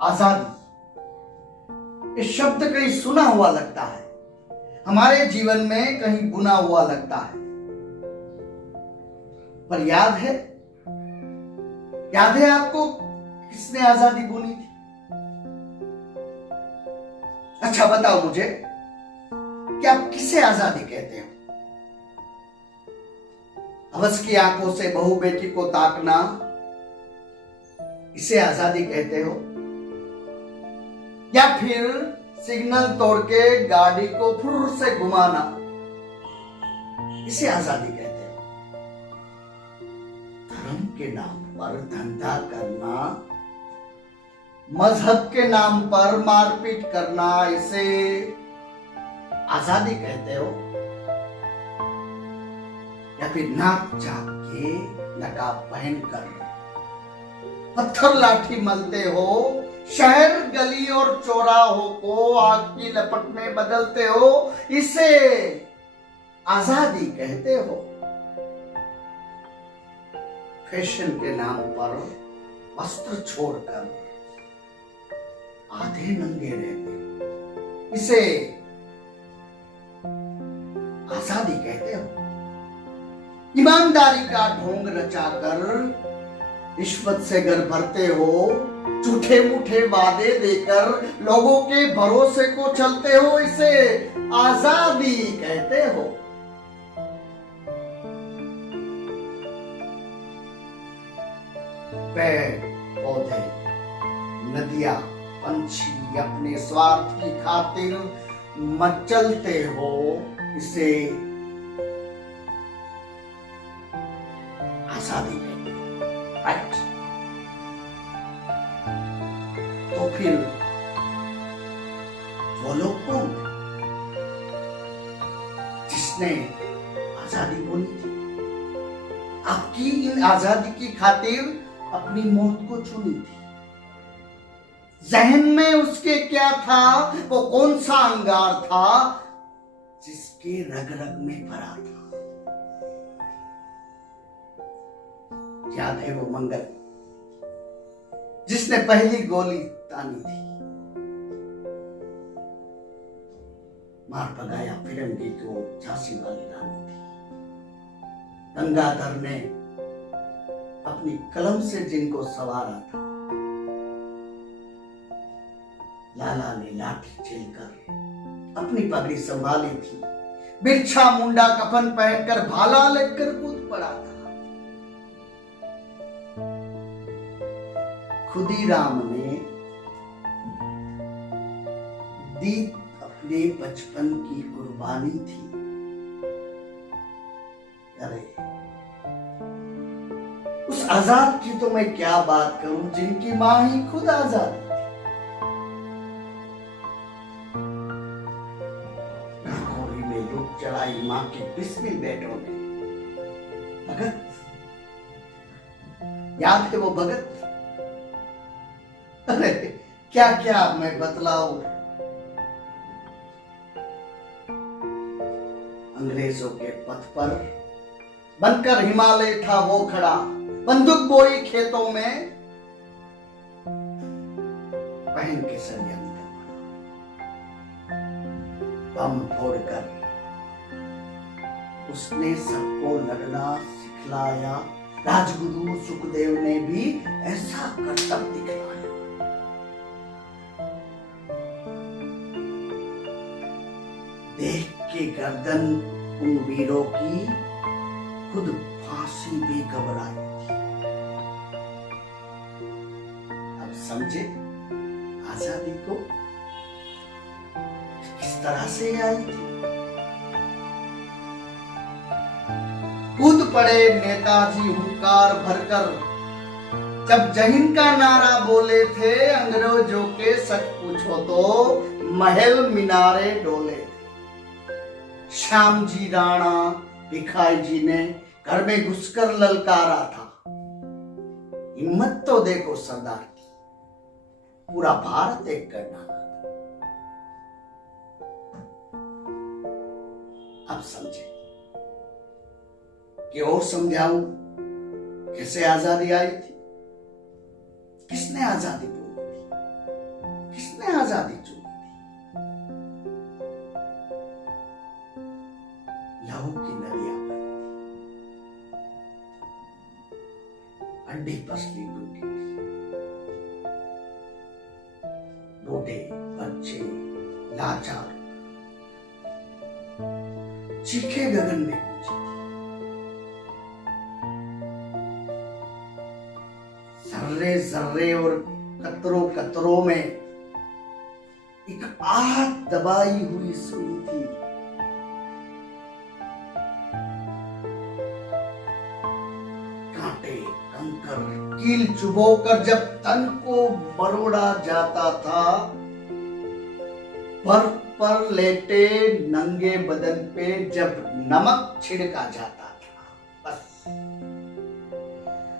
आजादी, इस शब्द कहीं सुना हुआ लगता है, हमारे जीवन में कहीं बुना हुआ लगता है, पर याद है आपको किसने आजादी बुनी थी? अच्छा बताओ मुझे कि आप किसे आजादी कहते हो? हवस की आंखों से बहू बेटी को ताकना, इसे आजादी कहते हो? या फिर सिग्नल तोड़ के गाड़ी को फुर से घुमाना, इसे आजादी कहते हो? धर्म के नाम पर धंधा करना, मजहब के नाम पर मारपीट करना, इसे आजादी कहते हो? या फिर नाक झाँक के नकाब पहनकर पत्थर लाठी मलते हो, शहर गली और चौराहों को आग की लपट में बदलते हो, इसे आजादी कहते हो? फैशन के नाम पर वस्त्र छोड़कर आधे नंगे रहते हो, इसे आजादी कहते हो? ईमानदारी का ढोंग रचाकर रिश्वत से घर भरते हो, झूठे मूठे वादे देकर लोगों के भरोसे को चलते हो, इसे आजादी कहते हो? पेड़ पौधे, नदियां, पंछी अपने स्वार्थ की खातिर मचलते हो, इसे आजादी कहते हो, राइट? तो फिर वो लोग कौन जिसने आजादी बोली थी? आपकी इन आजादी की खातिर अपनी मौत को चुनी थी। जहन में उसके क्या था? वो कौन सा अंगार था जिसके रग रग में भरा था? याद है वो मंगल जिसने पहली गोली तानी थी? मार भगाया फिरंगी को झांसी वाली रानी थी। गंगाधर ने अपनी कलम से जिनको सवारा था, लाला ने लाठी झेलकर अपनी पगड़ी संभाली थी। बिरछा मुंडा कफन पहनकर भाला लेकर कूद पड़ा था। खुदीराम ने दी अपने बचपन की कुर्बानी थी। अरे उस आजाद की तो मैं क्या बात करूं जिनकी मां ही खुद आजाद थी। घोड़ी में लुट चढ़ाई मां के बिस्मिल बेटों ने। भगत, याद है वो भगत? अरे क्या क्या मैं बतलाऊं। अंग्रेजों के पथ पर बनकर हिमालय था वो खड़ा, बंदूक बोई खेतों में पहन के षड्यंत्र बम फोड़कर उसने सबको लड़ना सिखलाया। राजगुरु सुखदेव ने भी ऐसा करतब दिखलाया। देख के गर्दन उन वीरों की खुद फांसी भी घबराई थी। अब समझे आजादी को किस तरह से आई थी? कूद पड़े नेताजी हुंकार भरकर, जब जहीन का नारा बोले थे। अंग्रेजों के सच पूछो तो महल मीनारे डोले। श्याम जी राणा भिखाई जी ने घर में घुसकर ललकारा था। हिम्मत तो देखो सरदार की, पूरा भारत एक कर डाला था। अब समझे कि और समझाऊं कैसे आजादी आई थी, किसने आजादी बोली थी? आजादी चुनी थी? लहू की नदियां बहती, हड्डी पसली टूटी थी, बूढ़े बच्चे लाचार चीखे गगन में गूंजी थी। जर्रे जर्रे और कतरों कतरों में एक आहट दबाई हुई सुनी थी। कांटे कंकर कील चुभोकर जब तन को मरोड़ा जाता था, बर्फ पर लेटे नंगे बदन पे जब नमक छिड़का जाता था,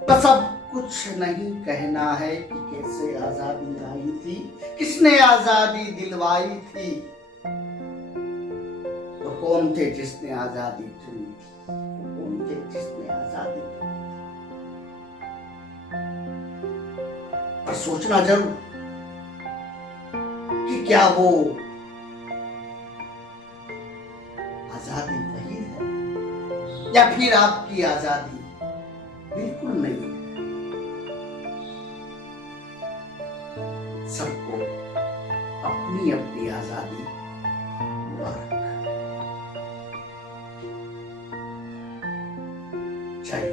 बस अब कुछ नहीं कहना है कि कैसे आजादी आई थी, किसने आजादी दिलवाई थी। तो कौन थे जिसने आजादी चुनी थी, कौन थे जिसने आजादी चुनी थी। पर सोचना जरूर कि क्या वो आजादी वही है या फिर आपकी आजादी बिल्कुल नहीं है। सबको अपनी अपनी आजादी मुबारक। जय